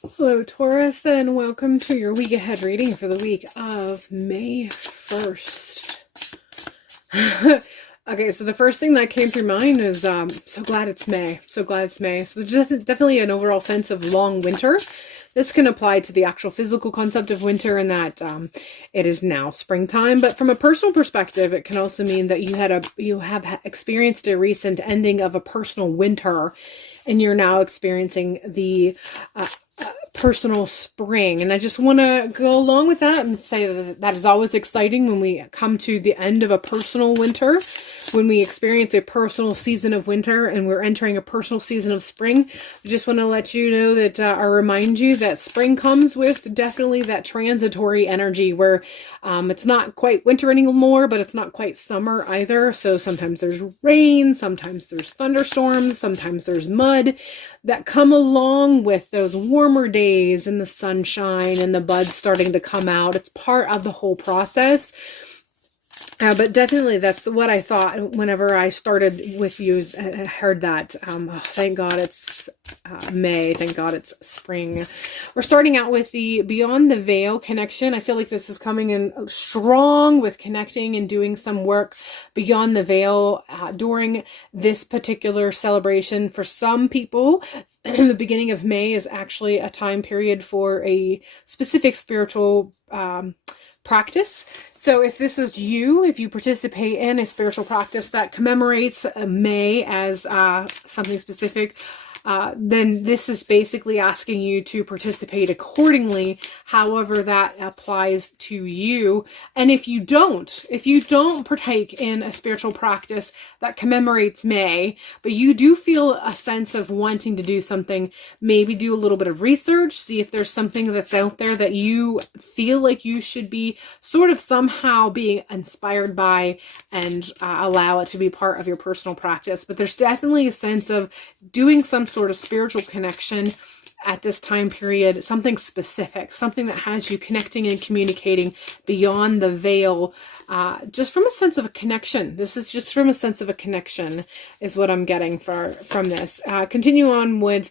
Hello, Taurus, and welcome to your week ahead reading for the week of May 1st. Okay, so the first thing that came through mind is so glad it's May. So glad it's May. So there's definitely an overall sense of long winter. This can apply to the actual physical concept of winter and that it is now springtime. But from a personal perspective, it can also mean that you have experienced a recent ending of a personal winter, and you're now experiencing the personal spring. And I just want to go along with that and say that that is always exciting when we come to the end of a personal winter, when we experience a personal season of winter and we're entering a personal season of spring. I just want to let you know that or remind you that spring comes with definitely that transitory energy where it's not quite winter anymore, but it's not quite summer either. So sometimes there's rain, sometimes there's thunderstorms, sometimes there's mud that come along with those warmer days and the sunshine and the buds starting to come out. It's part of the whole process. But definitely that's what I thought whenever I started with you. I heard that. Thank God it's May. Thank God it's spring. We're starting out with the Beyond the Veil connection. I feel like this is coming in strong with connecting and doing some work beyond the veil during this particular celebration. For some people, the beginning of May is actually a time period for a specific spiritual practice. So if this is you, if you participate in a spiritual practice that commemorates May as something specific, then this is basically asking you to participate accordingly, however that applies to you. And if you don't partake in a spiritual practice that commemorates May, but you do feel a sense of wanting to do something, maybe do a little bit of research, see if there's something that's out there that you feel like you should be sort of somehow being inspired by, and allow it to be part of your personal practice. But there's definitely a sense of doing some sort of spiritual connection at this time period, something specific, something that has you connecting and communicating beyond the veil, just from a sense of a connection. This is just from a sense of a connection is what I'm getting from this. Continue on with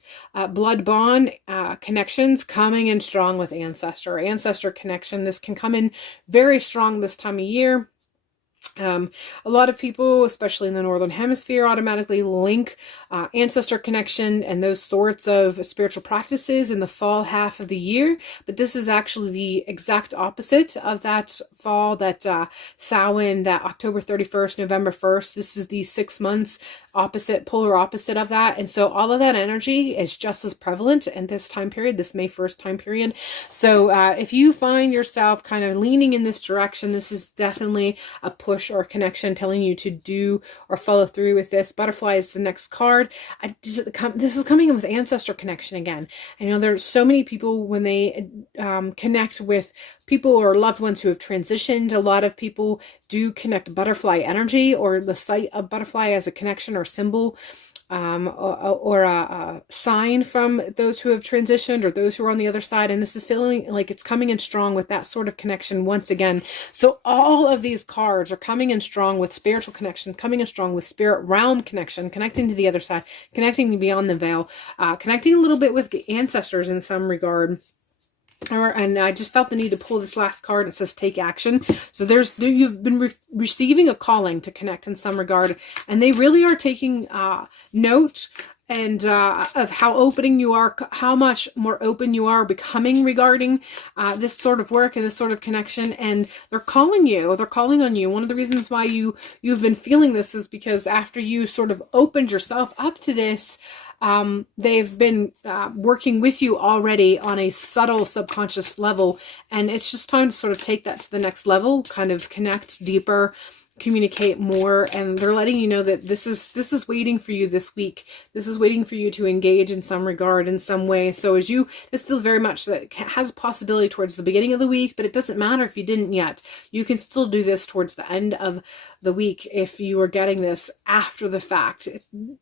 blood bond connections coming in strong with ancestor connection. This can come in very strong this time of year. A lot of people, especially in the Northern Hemisphere, automatically link ancestor connection and those sorts of spiritual practices in the fall half of the year. But this is actually the exact opposite of that fall, that Samhain, that October 31st, November 1st. This is the 6 months polar opposite of that. And so all of that energy is just as prevalent in this time period, this May 1st time period. So if you find yourself kind of leaning in this direction, this is definitely a push or connection telling you to do or follow through with this. Butterfly is the next card. This is coming in with ancestor connection again. I know there's so many people when they connect with people or loved ones who have transitioned. A lot of people do connect butterfly energy or the sight of butterfly as a connection or symbol, or a sign from those who have transitioned or those who are on the other side. And this is feeling like it's coming in strong with that sort of connection once again. So all of these cards are coming in strong with spiritual connection, coming in strong with spirit realm connection, connecting to the other side, connecting beyond the veil, connecting a little bit with ancestors in some regard. And I just felt the need to pull this last card. It says take action. So you've been receiving a calling to connect in some regard, and they really are taking note and of how opening you are, how much more open you are becoming regarding this sort of work and this sort of connection. And they're calling on you. One of the reasons why you've been feeling this is because after you sort of opened yourself up to this, they've been working with you already on a subtle subconscious level, and it's just time to sort of take that to the next level, kind of connect deeper, communicate more. And they're letting you know that this is waiting for you this week. This is waiting for you to engage in some regard, in some way. So this feels very much that it has a possibility towards the beginning of the week, but it doesn't matter if you didn't yet. You can still do this towards the end of the week if you are getting this after the fact.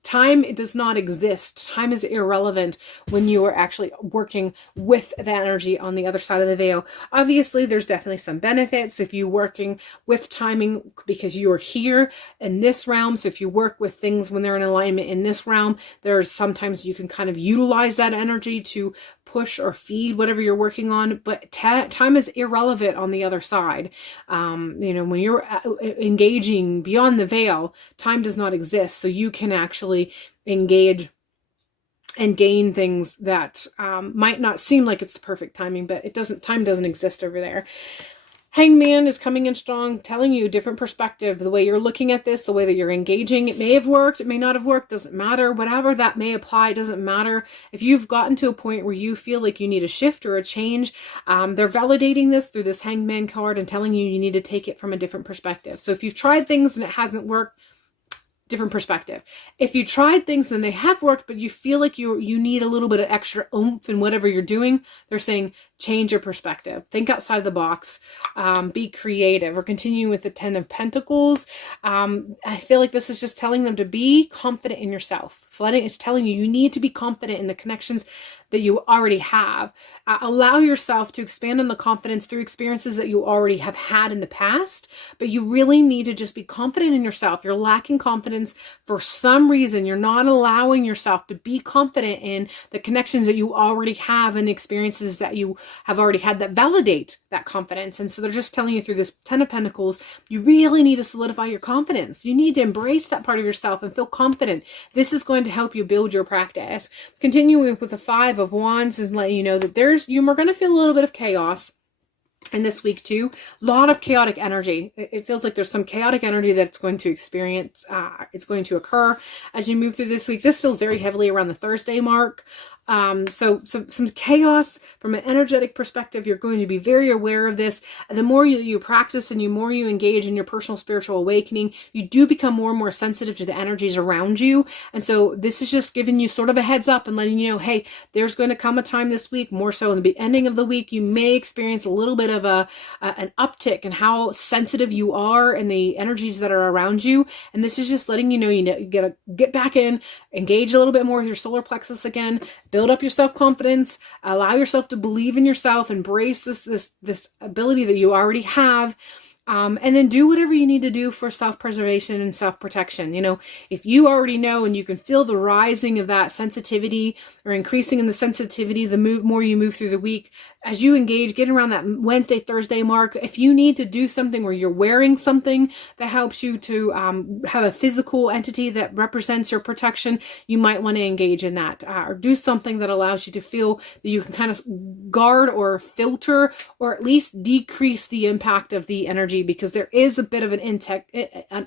Time, it does not exist. Time is irrelevant when you are actually working with the energy on the other side of the veil. Obviously, there's definitely some benefits if you're working with timing, because because you are here in this realm. So if you work with things when they're in alignment in this realm, there's sometimes you can kind of utilize that energy to push or feed whatever you're working on, but time is irrelevant on the other side. You know, when you're engaging beyond the veil, time does not exist. So you can actually engage and gain things that might not seem like it's the perfect timing, but it doesn't. Time doesn't exist over there. Hangman is coming in strong, telling you a different perspective. The way you're looking at this, the way that you're engaging, it may have worked, it may not have worked, doesn't matter. Whatever that may apply, doesn't matter. If you've gotten to a point where you feel like you need a shift or a change, they're validating this through this Hangman card and telling you need to take it from a different perspective. So if you've tried things and it hasn't worked, different perspective. If you tried things and they have worked, but you feel like you need a little bit of extra oomph in whatever you're doing, they're saying change your perspective. Think outside the box. Be creative. We're continuing with the 10 of Pentacles. I feel like this is just telling them to be confident in yourself. So it's telling you need to be confident in the connections that you already have. Allow yourself to expand on the confidence through experiences that you already have had in the past, but you really need to just be confident in yourself. You're lacking confidence for some reason. You're not allowing yourself to be confident in the connections that you already have and the experiences that you have already had that validate that confidence. And so they're just telling you through this 10 of Pentacles, you really need to solidify your confidence. You need to embrace that part of yourself and feel confident. This is going to help you build your practice. Continuing with the 5 of Wands is letting you know that you're going to feel a little bit of chaos in this week too. A lot of chaotic energy. It feels like there's some chaotic energy that's going to experience, it's going to occur as you move through this week. This feels very heavily around the Thursday mark. So some chaos from an energetic perspective. You're going to be very aware of this. The more you practice and the more you engage in your personal spiritual awakening, you do become more and more sensitive to the energies around you. And so this is just giving you sort of a heads up and letting you know, hey, there's going to come a time this week, more so in the ending of the week, you may experience a little bit of an uptick in how sensitive you are and the energies that are around you. And this is just letting you know, you gotta get back in, engage a little bit more with your solar plexus again. Build up your self-confidence, allow yourself to believe in yourself, embrace this ability that you already have, and then do whatever you need to do for self-preservation and self-protection. You know, if you already know and you can feel the rising of that sensitivity or increasing in the sensitivity, the more you move through the week, as you engage, get around that Wednesday, Thursday mark, if you need to do something where you're wearing something that helps you to have a physical entity that represents your protection, you might want to engage in that, or do something that allows you to feel that you can kind of guard or filter or at least decrease the impact of the energy, because there is a bit of an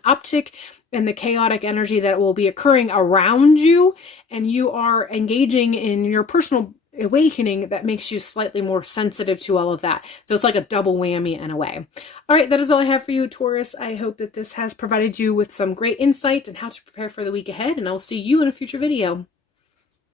uptick in the chaotic energy that will be occurring around you, and you are engaging in your personal awakening that makes you slightly more sensitive to all of that. So it's like a double whammy in a way. All right, that is all I have for you, Taurus. I hope that this has provided you with some great insight and how to prepare for the week ahead, and I'll see you in a future video.